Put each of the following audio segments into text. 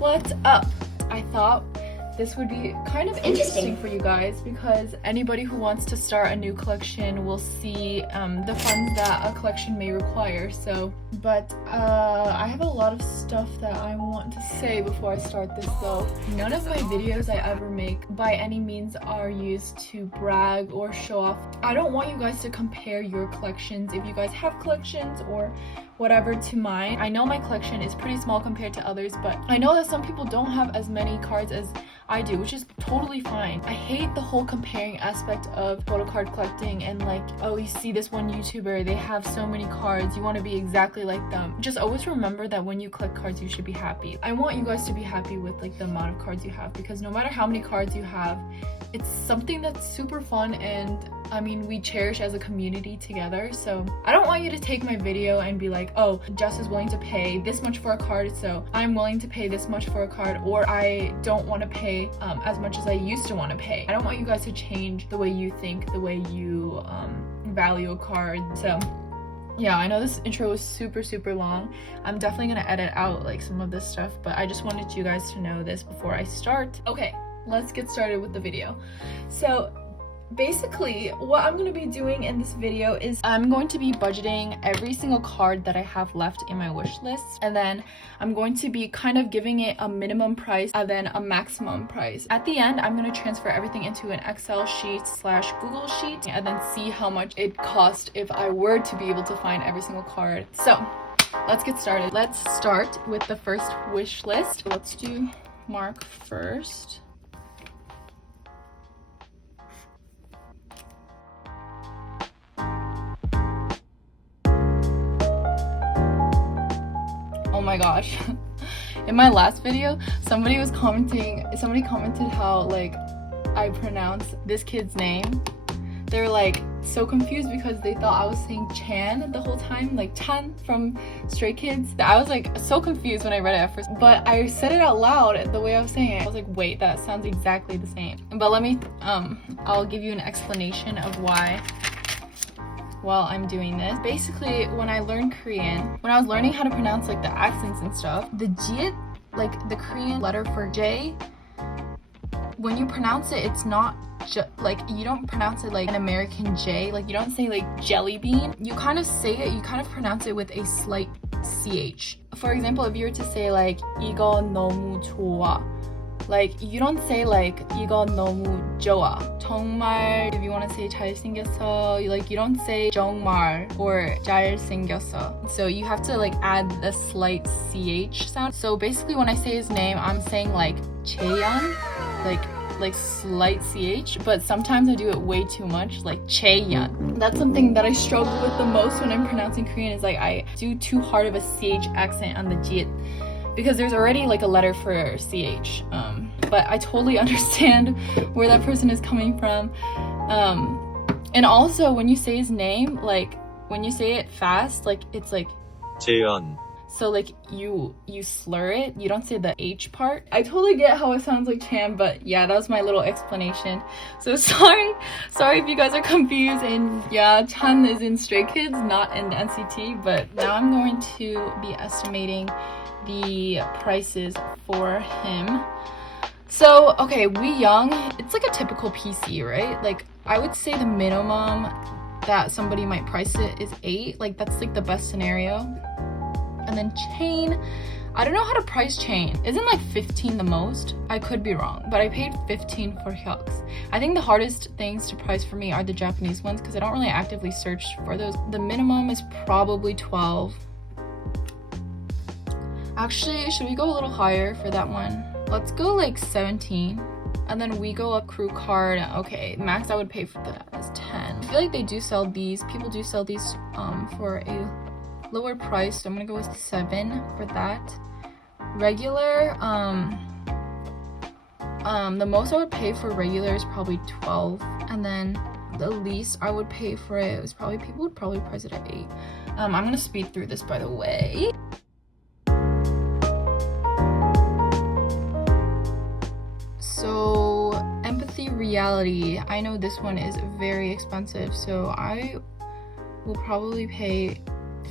What's up? I thought this would be kind of interesting for you guys because anybody who wants to start a new collection will see the funds that a collection may require. But I have a lot of stuff that I want to say before I start this though. None of my videos I ever make by any means are used to brag or show off. I don't want you guys to compare your collections, if you guys have collections or whatever, to mine. I know my collection is pretty small compared to others, but I know that some people don't have as many cards as I do, which is totally fine. I hate the whole comparing aspect of photo card collecting and like, oh, you see this one YouTuber, they have so many cards, you want to be exactly like them. Just always remember that when you collect cards, you should be happy. I want you guys to be happy with like the amount of cards you have, because no matter how many cards you have, it's something that's super fun, and I mean, we cherish as a community together. So I don't want you to take my video and be like, oh, Jess is willing to pay this much for a card, so I'm willing to pay this much for a card, or I don't want to pay as much as I used to want to pay. I don't want you guys to change the way you think, the way you value a card. So yeah, I know this intro was super long. I'm definitely gonna edit out like some of this stuff, but I just wanted you guys to know this before I start. Okay, let's get started with the video. So basically what I'm going to be doing in this video is I'm going to be budgeting every single card that I have left in my wish list, and then I'm going to be kind of giving it a minimum price and then a maximum price. At the end, I'm going to transfer everything into an Excel sheet / Google sheet and then see how much it cost if I were to be able to find every single card. So let's get started. Let's start with the first wish list. Let's do Mark first. Oh my gosh. In my last video, somebody commented how like I pronounce this kid's name. They were like so confused because they thought I was saying Chan the whole time, like Chan from Stray Kids. I was like so confused when I read it at first, but I said it out loud the way I was saying it. I was like, wait, that sounds exactly the same. But let me I'll give you an explanation of why while I'm doing this. Basically, when I learned Korean, when I was learning how to pronounce like the accents and stuff, the Jiet, like the Korean letter for J, when you pronounce it, it's not like, you don't pronounce it like an American J. Like you don't say like jelly bean. You kind of say it, you kind of pronounce it with a slight CH. For example, if you were to say like 이거 너무 좋아, like you don't say like 이거 너무 좋아. 정말, if you want to say 잘생겼어, like you don't say 정말 or 잘생겼어. So you have to like add the slight CH sound. So basically when I say his name, I'm saying like Cheon, like slight CH, but sometimes I do it way too much, like Cheon. That's something that I struggle with the most when I'm pronouncing Korean, is like I do too hard of a CH accent on the Jiet, because there's already like a letter for CH. But I totally understand where that person is coming from. And also when you say his name, like when you say it fast, like it's like Cheon. So like you slur it, you don't say the H part. I totally get how it sounds like Chan, but yeah, that was my little explanation. So sorry if you guys are confused. And yeah, Chan is in Stray Kids, not in NCT. But now I'm going to be estimating the prices for him. So okay, We Young, it's like a typical PC, right? Like I would say the minimum that somebody might price it is 8. Like that's like the best scenario. And then Chain, I don't know how to price Chain. Isn't like 15 the most? I could be wrong, but I paid 15 for Hyuks. I think the hardest things to price for me are the Japanese ones, because I don't really actively search for those. The minimum is probably 12. Actually, should we go a little higher for that one? Let's go like 17. And then we go up crew card. Okay, max I would pay for that is 10. I feel like they do sell these. People do sell these for a lower price, so I'm gonna go with 7 for that. Regular, the most I would pay for regular is probably 12, and then the least I would pay for it was probably, people would probably price it at 8. I'm gonna speed through this, by the way. So Empathy Reality, I know this one is very expensive, so I will probably pay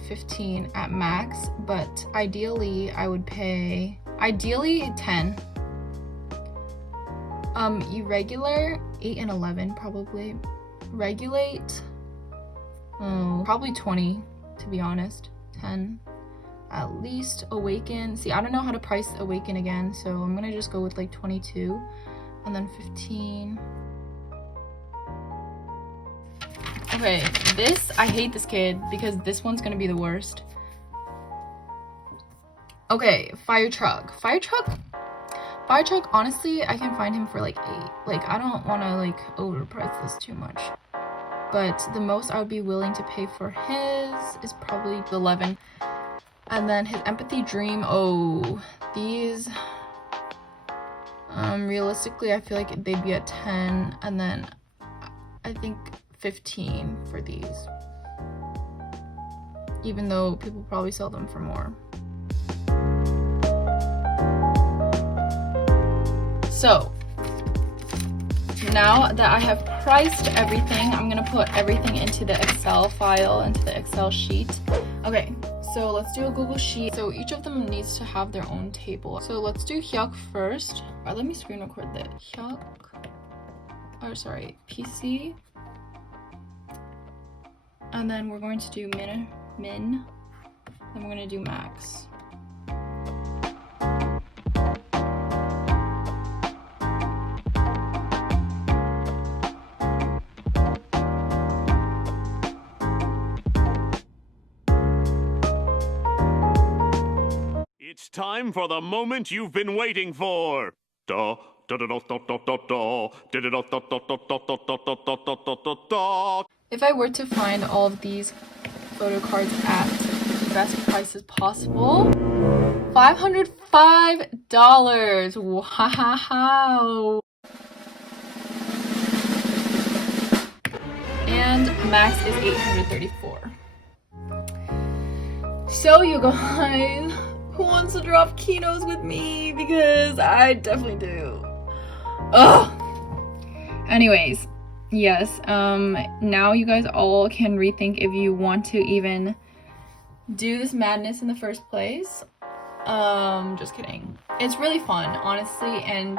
15 at max, but ideally I would pay Ideally 10. Irregular 8 and 11 probably. Regulate, oh, probably 20 to be honest. 10 at least. Awaken, see, I don't know how to price Awaken again, so I'm gonna just go with like 22 and then 15. Okay, this, I hate this kid because this one's gonna be the worst. Okay, fire truck, honestly, I can find him for like 8. Like, I don't want to like overprice this too much, but the most I would be willing to pay for his is probably 11. And then his empathy dream, oh, these, realistically I feel like they'd be at 10, and then I think 15 for these, even though people probably sell them for more. So now that I have priced everything, I'm gonna put everything into the Excel file, into the Excel sheet. Okay, so let's do a Google Sheet. So each of them needs to have their own table. So let's do Hyuk first. Let me screen record that. Hyuk, or sorry, PC. And then we're going to do min, then we're gonna do max. It's time for the moment you've been waiting for. Da da da da da da da da da da da da da da da da da. If I were to find all of these photo cards at the best prices possible, $505. Wow. And max is $834. So you guys, who wants to drop kinos with me? Because I definitely do. Ugh. Anyways, yes, now you guys all can rethink if you want to even do this madness in the first place. Just kidding. It's really fun, honestly, and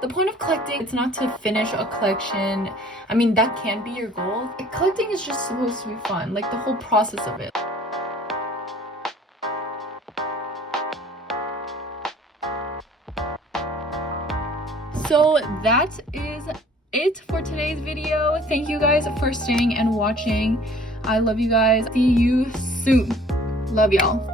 the point of collecting, it's not to finish a collection. I mean, that can be your goal. Collecting is just supposed to be fun, like the whole process of it. So that is it for today's video. Thank you guys for staying and watching. I love you guys. See you soon. Love y'all.